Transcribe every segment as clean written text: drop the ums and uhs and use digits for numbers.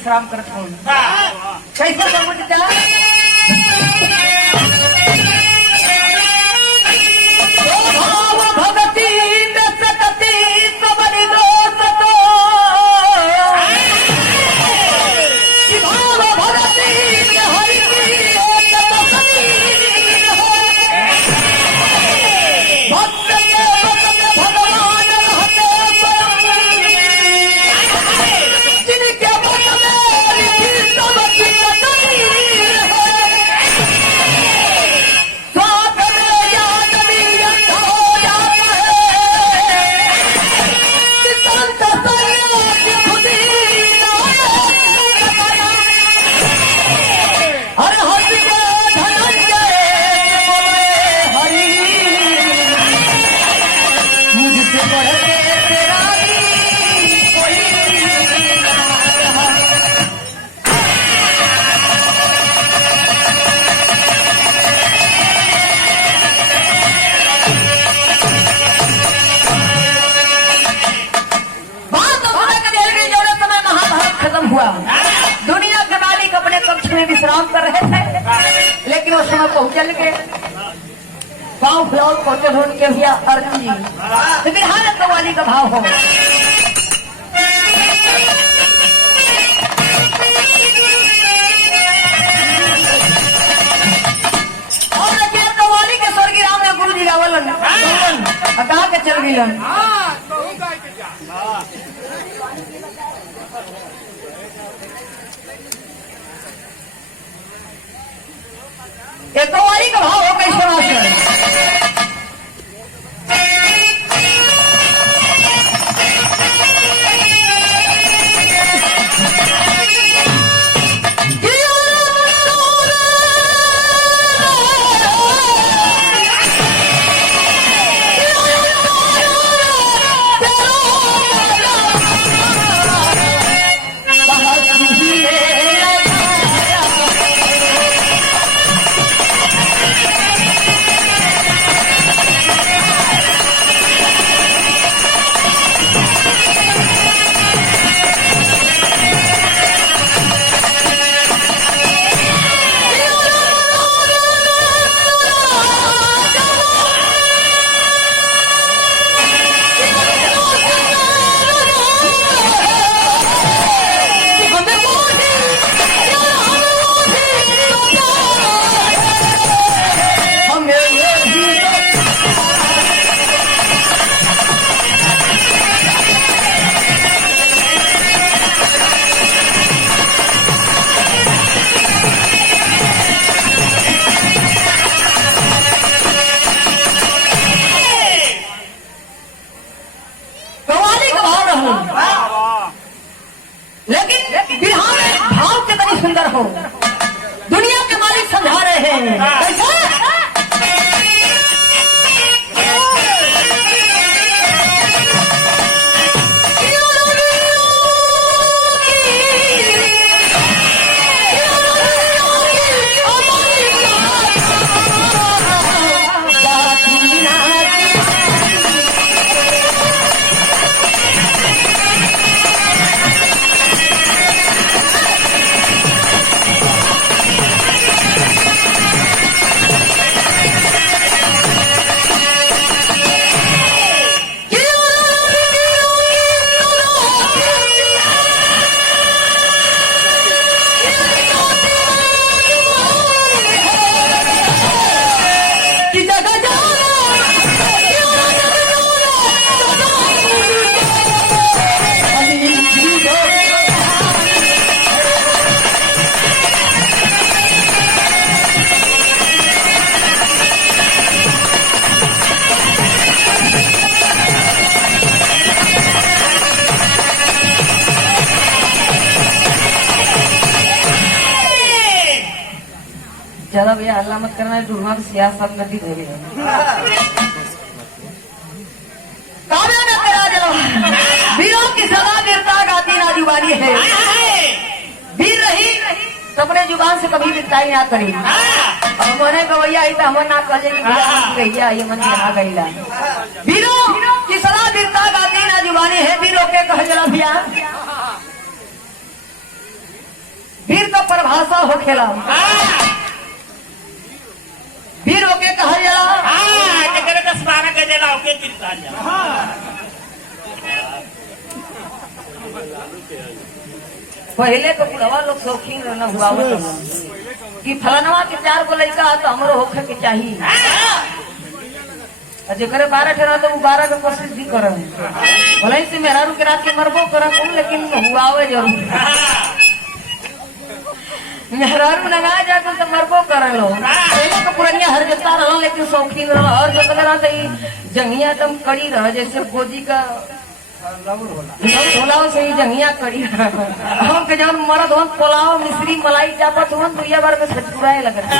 विश्राम करता हूँ। कैसे समुद्र चला भगती दुनिया के मालिक अपने कक्ष में विश्राम कर रहे थे, लेकिन उस समय पहुंचल के गाँव फ्लॉल पहुंचे ढूंढ के भैया अर्जुन जी तो बिहार कव्वाली का भाव हो और कव्वाली के स्वर्गीय राम ने गुरु जी गावलन कहा के चल गई एक कव्वाली का भाव हो कैसे सुंदर हो दुनिया के मालिक समझा रहे हैं कैसा ज्यादा भैया हल्ला मत करना है, ढूंढना तो सियासत नदी धोरी है। वीरों की सदा वीरता गाती ना जुबानी है, वीर रही तो अपने जुबान से कभी वीरताई ना करी। और मोने गवैया आई तो हम ना कहे गैया ये मन आ गईला। वीरों की सदा वीरता गाती ना जुबानी है, वीरों के कह जला भैया वीर का परिभाषा हो खेला वीर होके कहा जाला 10-12 के देला ओके वीर कहा जाला। पहले तो बुढ़वा लोग शौकीन रहना हुआ कि फलानवा के 4 गो लड़का तो हमरो होखे के चाहिए जेकरे 12 ठहरा तो वो 12 के कोशिश भी कर भले से मेहरारू के रात के मरबो कर लेकिन हुआवे जरूर मेहरारू नगा जाकर तो मरबो कर लो पहले तो पुरनिया हर जता रहा लेकिन शौकीन रहा और जो रहा तो जंगिया एकदम कड़ी रहा जैसे गोजी का पोलाव से ही जंगिया कड़ी हम के जब मरद हो पोलाव मिश्री मलाई चापत हो तो ये बार में सचुराए लग रहा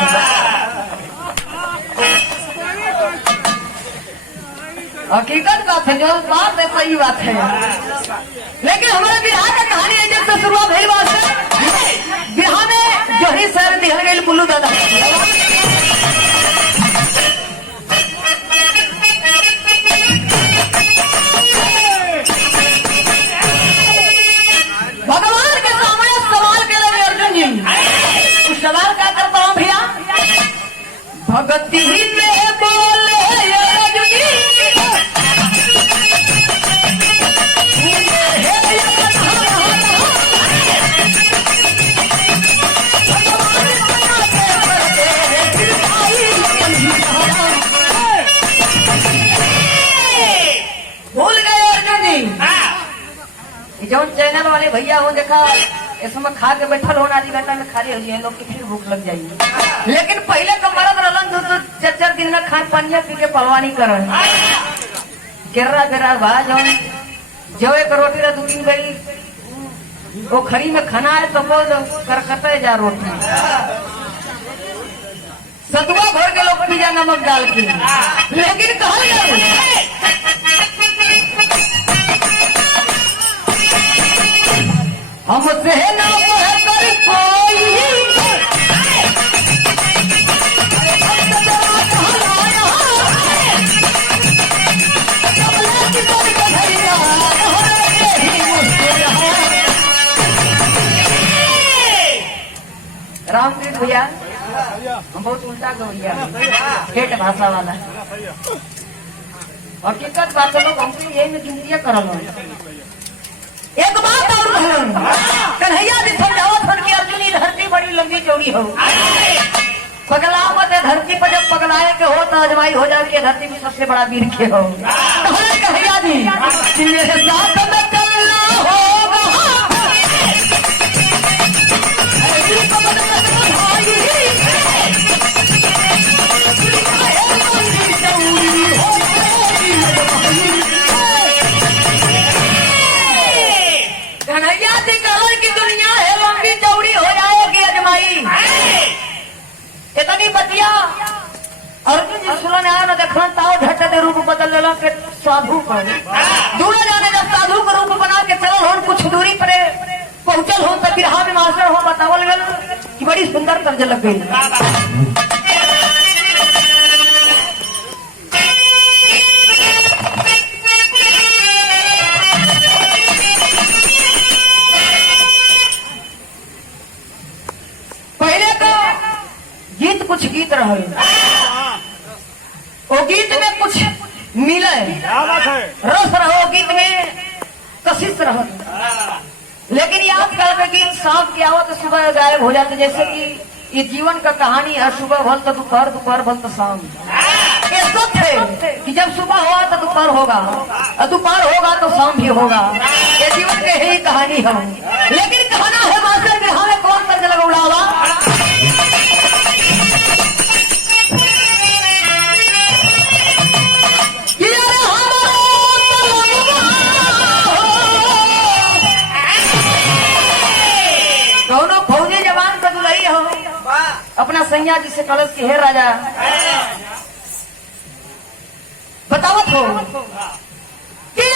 हकीकत बात है जो बात है सही बात है लेकिन हमारे बिहार का कहानी है जब से शुरुआत भइल बात है बिहार में जोहरी शहर दिहल गई बुल्लू दादा भगवान के सामने सवाल के लगे अर्जुन जी उस सवाल क्या करता हूँ भैया भगती में बोले अर्जुन जी भूल गए अर्जुन जी जो चैनल वाले भैया हो देखा इसमें खा के बैठल होना आधी घंटा में खाली हो जाए लोग की फिर भूख लग जाएगी लेकिन पहले तो मरद रहलन 2-4 दिन में खान पानिया पी के पलवानी कर गिर्रा गिर्रा भाज जो एक रोटी रहा 2-3 गई वो खरी में खाना है तो बोल करकते जा रोटी सतुआ भर के लोग पिज्जा नमक डाल के लेकिन कहा हमसे ना कर कोई रामकृष्ण भैया हम बहुत उल्टा गो भैया ठेठ भाषा वाला हकीकत बात लोग हमसे यही में गिनतियां करल एक बात और कन्हैया जी समझावत हन कि अर्जुन की धरती बड़ी लंबी चौड़ी हो पगलावत है धरती पर जब पगलाए के हो तो अजमाई हो जाए कि धरती में सबसे बड़ा वीर के हो कन्हैया जी मेरे साथ में चलना होगा कन्हैया जी कहल की दुनिया है लंबी चौड़ी हो जाएगी अजमाई इतनी बतिया अर्जुन जी सुन आया ना देखलन ताव झट दे रूप बदल लेला के साधु पर दूर जाने जब साधु का रूप बना के चलल हो कुछ दूरी पर पहुंचल हो तो बिरहा में मास्टर हो बतावल गल कि बड़ी सुंदर तर्ज लग गई पहले तो गीत कुछ गीत रहे वो गीत में कुछ मिले रस रहो गीत में कशिश रहो लेकिन ये आजकल के गीत शाम की आवत सुबह गायब हो जाते जैसे कि ये जीवन का कहानी है सुबह भल तो दोपहर दोपहर भल तो शाम ये सच है कि जब सुबह हुआ तो दोपहर होगा और दोपहर होगा तो शाम भी होगा ये जीवन के ही कहानी है लेकिन कहना है मास्टर बिरहा में कौन तर्ज लगा उड़ावा कौनो फौजी जवान का दुलही हो अपना सैया जी से कलश की हे राजा बतावत हो कि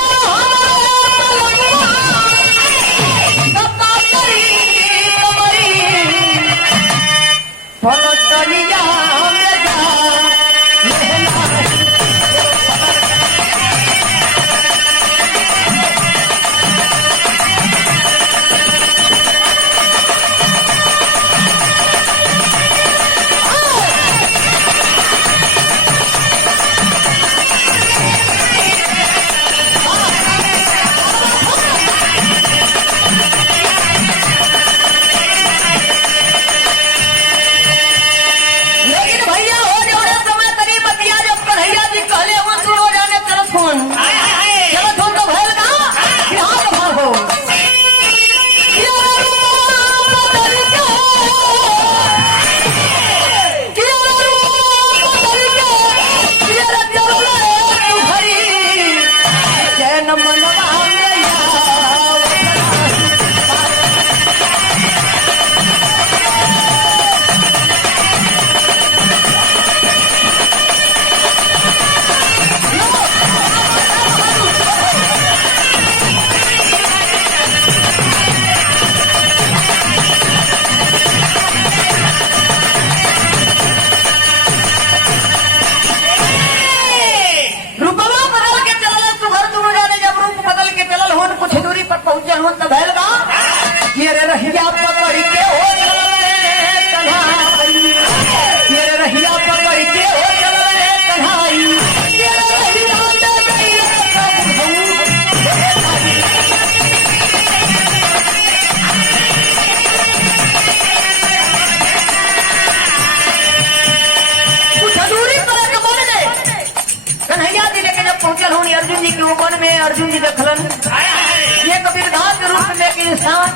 अर्जुन जी के वन में अर्जुन जी देखलन ये कबीरधाम के रूप में एक इंसान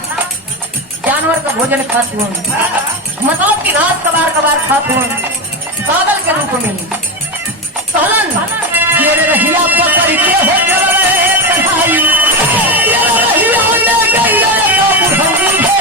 जानवर का भोजन खाते हुए मतलब की घास कबार कबार खाते हुए पागल के रूप में कहलन ये रहिया पकड़ के हो चले कन्हाई ये रहिया ले गई तो बुढ़ऊ है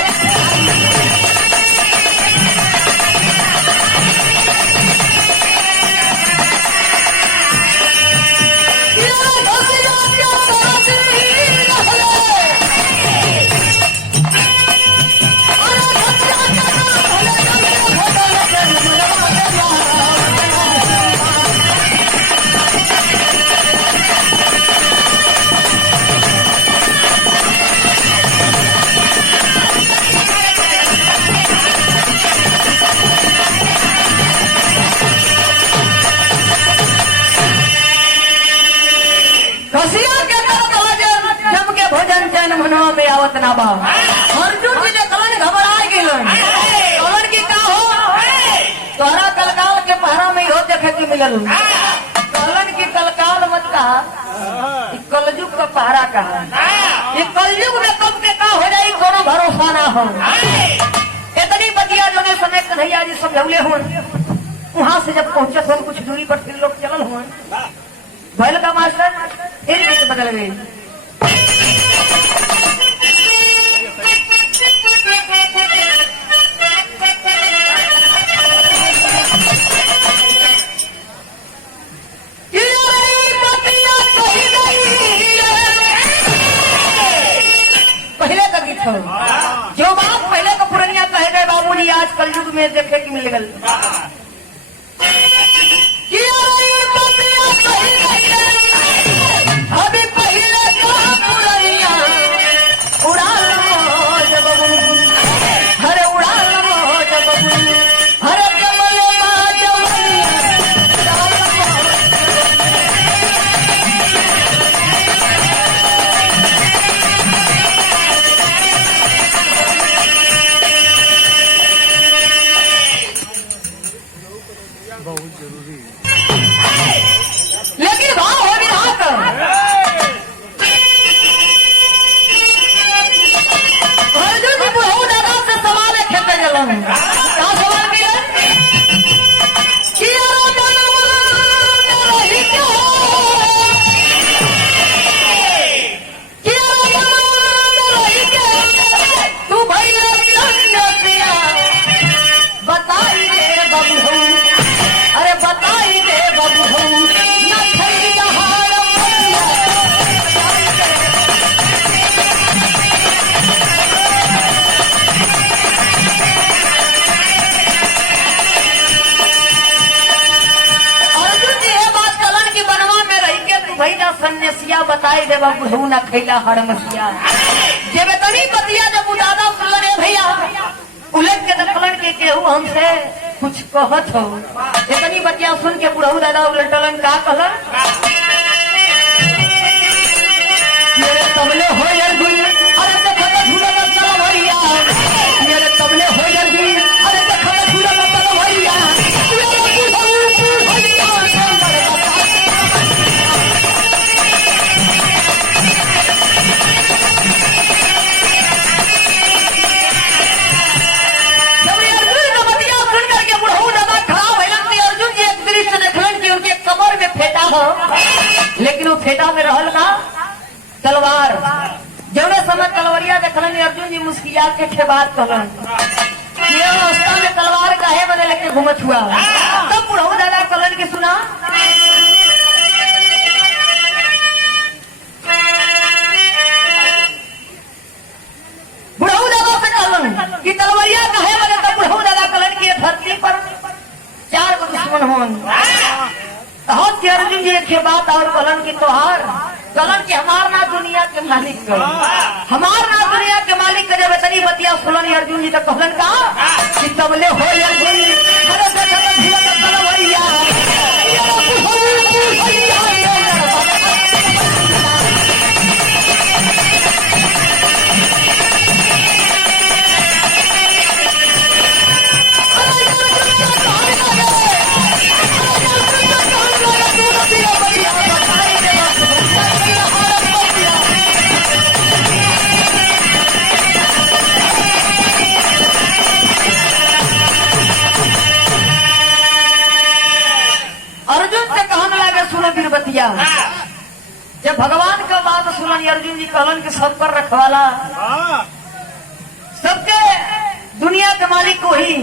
में आवत ना बा अर्जुन जी ने कलन घबरा गेलन कलन की का हो तोहरा कलकाल के पहरा में हो देखे के मिलल कलन की कलकाल मत का कलयुग का पहरा का ये कलयुग में कब के का हो जाई कोनो भरोसा ना हो इतनी बतिया जो ने समय कन्हैया जी समझौले हुन वहां से जब पहुंचे तो कुछ दूरी पर फिर लोग चलल हुन भैल का मास्टर फिर बदल गए जो बात पहले का पुरनिया कहे गए बाबूजी आज कल युग में देखे कि मिल गल अभी पहले पुरनिया उड़ाल जब हरे उड़ाल जब हरे लेकिन भाव हो भी हाथ अर्जुन जी बुढ़ऊ दादा से सवाल खेते जलन क्या सवाल किया तू भाई बताई दे बाबू अरे बताई दे बाबू सन्यासिया बताई दे बाबू न खैला हरमसिया जब तनी बतिया जब दादा सुनल रे भैया उलट के दखलन के केहू हमसे कुछ कहत हो इतनी बतिया सुन के बुढ़ऊ दादा उलटलन का कहलन मेरे तबले हो अर्जुन अरे देखो झूला मत चलो भैया मेरे तबले हो अर्जुन अरे देखो झूला मत चलो भैया लेकिन वो फेटा में रहल का तलवार जौने समय तलवरिया देखलन अर्जुन जी मुस्किया के बात कहलन ये अवस्था में तलवार काहे बने लेके घूमत हुआ तब बुढ़ऊ दादा कहलन की सुना बुढ़ऊ दादा से कहलन कि तलवरिया काहे बने तब बुढ़ऊ दादा कहलन की धरती पर 4 दुश्मन होन अर्जुन जी एक बात और कलन की तोहार कलन की हमार ना दुनिया के मालिक कर हमार ना दुनिया के मालिक करे तनी बतिया सुलन अर्जुन जी तो कहलन का कि तबले हो अर्जुन अरे देखो भीला का तलवरिया भैया जब भगवान का बात सुनन अर्जुन जी कहलन कि सब पर रखवाला सबके दुनिया के मालिक को ही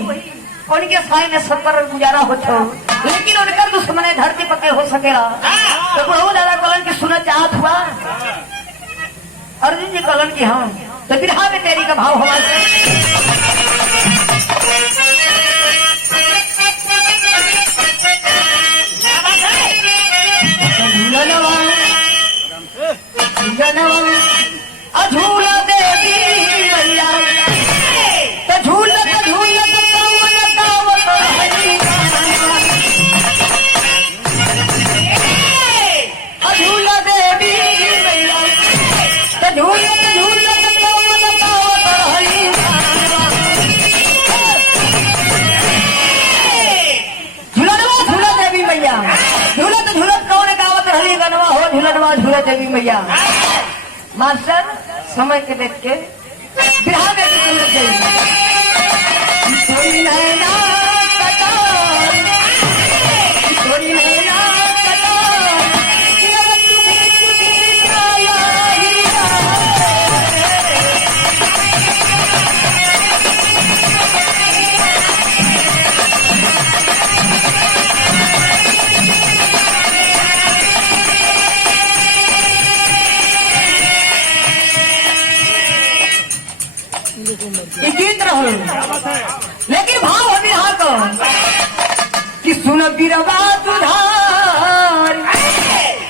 उनके साई में सब पर गुजारा होता लेकिन उनका दुश्मन धरती पके हो सकेला तो प्रभु दादा कहलन की सुनत चाहत हुआ अर्जुन जी कहलन की हाँ तो बिरहा में तेरी का भाव हमारे अझूला देवी मैया तो झूलत झूलत कौन गावत रही अझूला देवी मैया तो झूलत झूलत कौन गावत रही झूलनवा झूला देवी मैया झूलत झूलत कौन गावत रही गनवा हो झूलनवा झूला देवी मैया मास्टर समय के देख के बिहार में थोड़ी नैना कटार थोड़ी नैना कटार गीत रहो लेकिन भाव हो बिहार को कि सुन बिरवा तुधार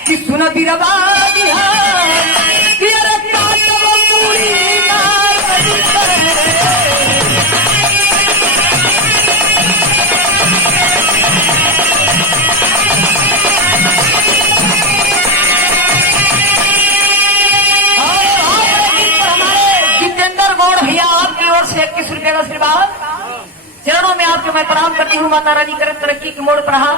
कि सुन बिरवा बिहार कि अरे काटब पूरी भैया आपकी ओर से 21 रुपए का आशीर्वाद चरणों में आपके मैं प्रणाम करती हूँ। माता रानी करे तरक्की की मोड़ पढ़ा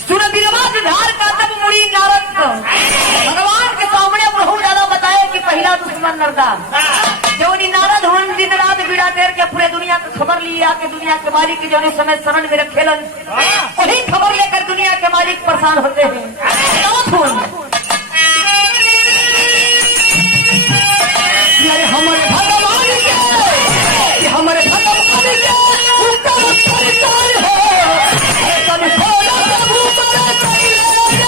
सुन बिरवा धार का तब मुड़ी नारद भगवान के सामने प्रभु दादा बताए कि पहला दुश्मन नरदा जो नारद हुन दिन रात बीड़ा तेर के पूरे दुनिया की खबर ली आके दुनिया के मालिक की जो समय शरण में रखेलन वही खबर लेकर दुनिया के मालिक परेशान होते हैं। हमारे भगवान के हमारे भगवान के ऊपर परिचार है कभी खोला प्रभु पर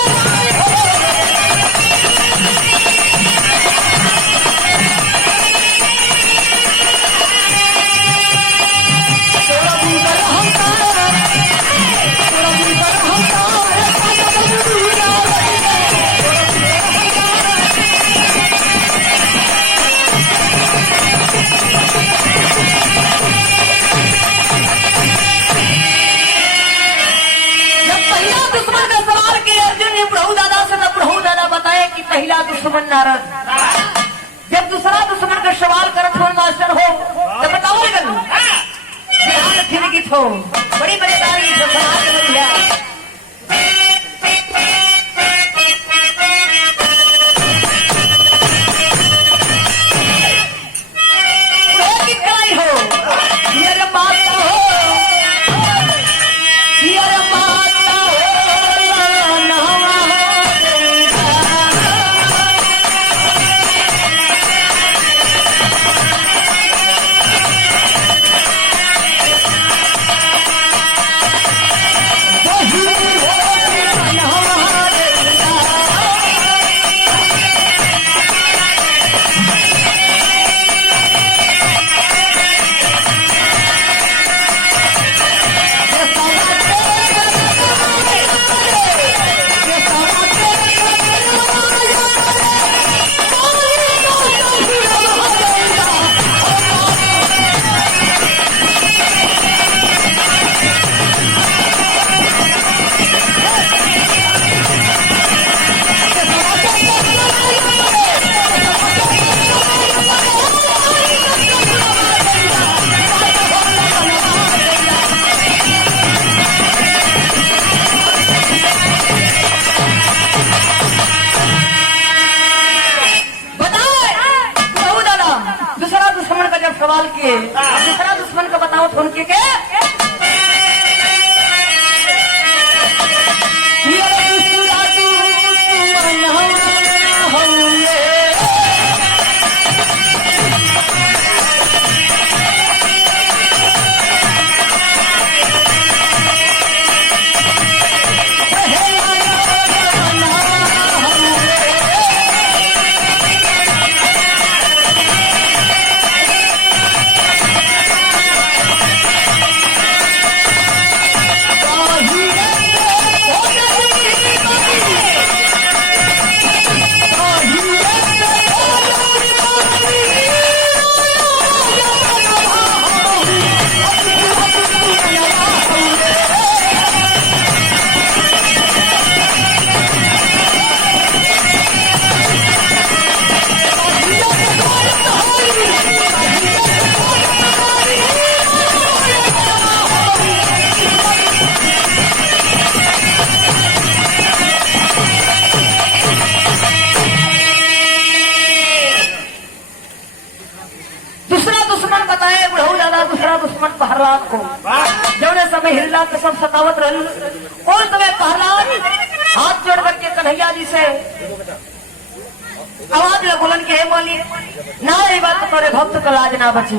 पहला दुश्मन नारद जब दूसरा दुश्मन का सवाल करत हो मास्टर हो तो बताओ गीत हो बड़ी मजेदार गीत हो समाज में है। समय हिरला के सब सतावत रहल। उस समय प्रहलाद हाथ जोड़ करके कन्हैया जी से आवाज लगोलन के हे मालिक ना ये बात तोरे भक्त का लाज ना बची।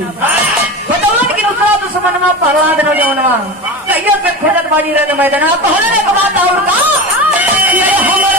बतौलन की दूसरा दुश्मनवा प्रहलाद न जौनवा कहिया के खोजत बाजी रे मैदान कहले रे बात और का ये हमरे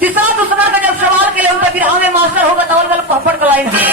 तीसरा दुश्मन का जब सवाल के लिए उनका बिरहा में मास्टर होगा तवल वाला पापड़ का लाइन है।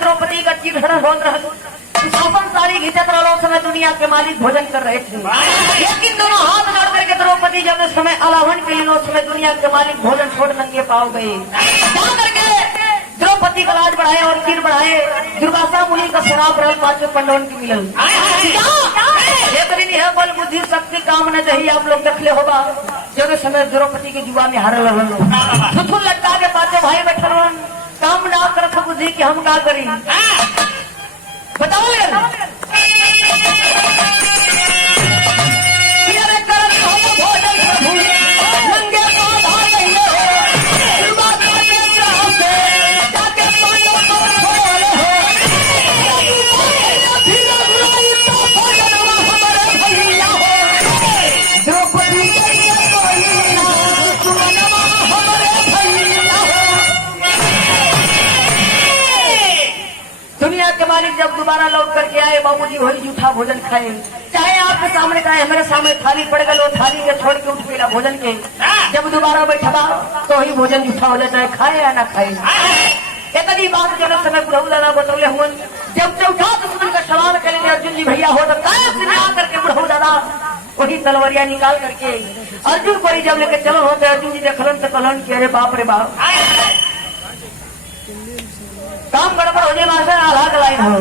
द्रौपदी का चिढ़न होत रहा शासन सारी घिचत रहो समय दुनिया के मालिक भोजन कर रहे थे, लेकिन दोनों हाथ जोड़ करके द्रौपदी जब इस समय अलावन के लिए समय दुनिया के मालिक भोजन छोड़ नंगे पाओ गए। करके द्रौपदी का लाज बढ़ाए और तीर बढ़ाए। दुर्वासा मुनि का शराब रहल 5 पंडवन की मिलल। एक दिन यह बल बुद्धि शक्ति काम न चाहिए आप लोग देखले होगा जब समय द्रौपदी के जुआ में हारल रहल लटका के पाते भाई बैठल काम ना करत बुद्धि कि हम का करी बताओ मालिक जब दोबारा लौट करके आए बाबूजी वही जूठा भोजन खाए, चाहे आपके सामने चाहे मेरे सामने थाली पड़ गए थाली के छोड़ के उठ पेला भोजन के जब दोबारा बैठा तो वही भोजन जूठा हो जाता है खाए या ना खाए। इतनी बात जो समय बुढ़ऊ दादा बतौले हुए जब चौथा दुश्मन का सवाल करेंगे अर्जुन जी भैया हो तो करके बुढ़ऊ दादा वही तलवरिया निकाल करके अर्जुन को जब लेके चलो होते अर्जुन जी देखलन तो कहलन कि अरे बाप रे बाप काम गड़बड़ होने वाले आधा का लाइन हो।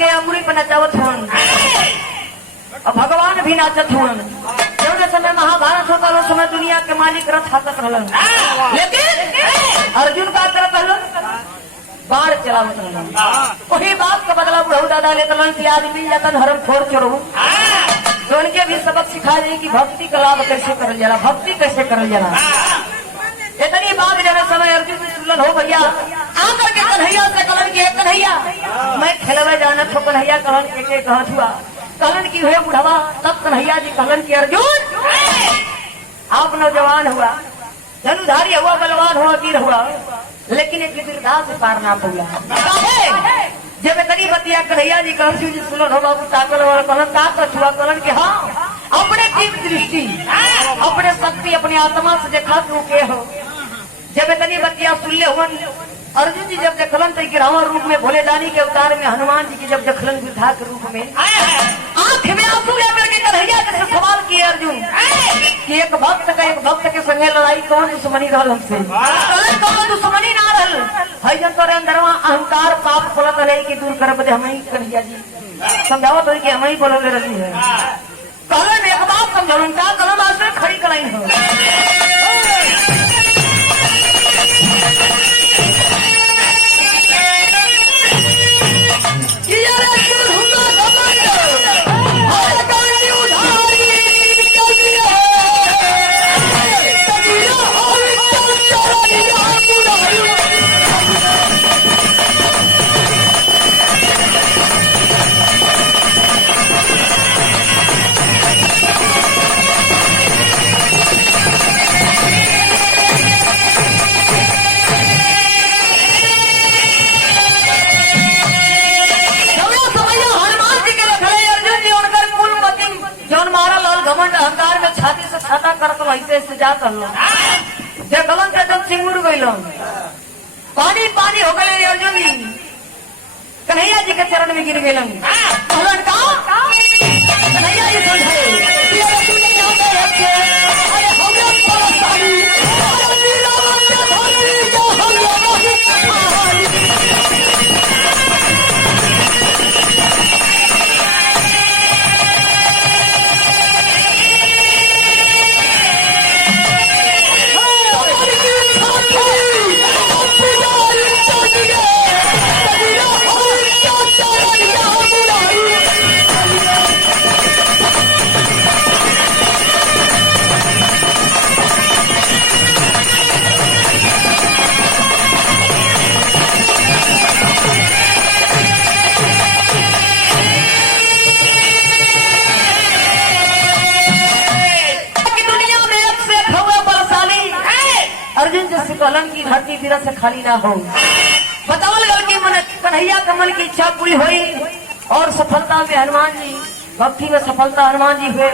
के अंगुरी पर नचावत हुन और भगवान भी नाचत हुन। जौने समय महाभारत होता उस समय दुनिया के मालिक रथ हाथत रहलन, लेकिन अर्जुन का तरफ रहलन बाढ़ चलावत रहलन। वही बात का बदला बुढ़ऊ दादा लेते रहलन कि आदमी जातन हरम खोर चोरू, तो उनके भी सबक सिखा दें कि भक्ति का लाभ कैसे करल जाला, भक्ति कैसे करल जाला। इतनी बात जब समय अर्जुन से सुनलन हो भैया आकर के कन्हैया से कहलन कि कन्हैया मैं खेलवे जाना तो कन्हैया कहलन के कहत हुआ कहलन की हुए बुढ़वा। तब कन्हैया जी कहलन की अर्जुन आप नौजवान हुआ, धनुधारी हुआ, बलवान हुआ, वीर हुआ, लेकिन एक गिरधा से पार ना पौला। जब इतनी बतिया कन्हैया जी कहन जी सुनल हो बाबू ताकल वाला कहलन ताकत हुआ कहलन कि हाँ अपने दिव्य दृष्टि अपने शक्ति अपनी आत्मा से देखा तू के हो। जब इतनी बतिया सुनले हुन अर्जुन जी जब देखलन तो गिरहवा रूप में भोले दानी के अवतार में हनुमान जी की जब देखलन वृद्धा के रूप में आंख में आंसू लेकर के कन्हैया से सवाल किए अर्जुन कि एक भक्त के संगे लड़ाई कौन दुश्मनी रहल हमसे, कौन दुश्मनी ना रहल है जन तोरे अंदरवा अहंकार पाप खोलत रहे कि दूर कर बदे हमें कन्हैया जी समझावत हो कि हमें ही बोलले रही है। कहलन एक बात समझौलन का कलम आश्रय खड़ी कलाई हो अहंकार में छाती से छाता करत वैसे से जा कर लो देखलन से जब सिंगुर गइलो पानी पानी हो गए अर्जुन जी कन्हैया जी के चरण में गिर गइलन। कहलन का कन्हैया जी समझे ये दुनिया में रखे अरे हम लोग परसानी अरे वीरा के धरती जो हम लोग कलन की धरती तीरथ से खाली ना हो। बतावल गल की मन कन्हैया कमल की इच्छा पूरी हुई और सफलता में हनुमान जी भक्ति में सफलता हनुमान जी हुए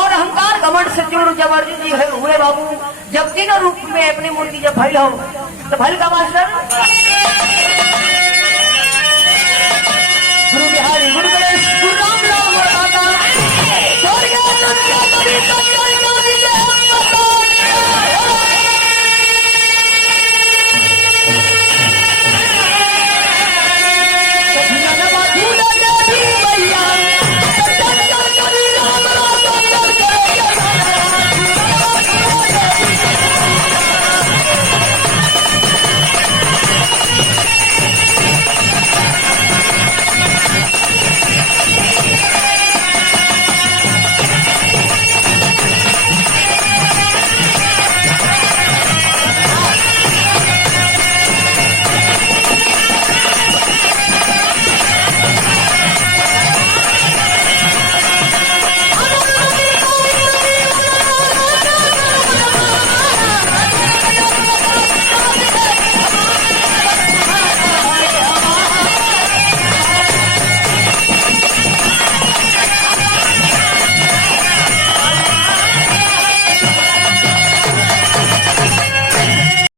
और अहंकार घमंड से चूर जब अर्जुन जी हुए बाबू जब तीनों रूप में अपनी मूर्ति जब भइल हो तो भइल का मास्टर गुरु बिहारी गुरु गणेश गुरु राम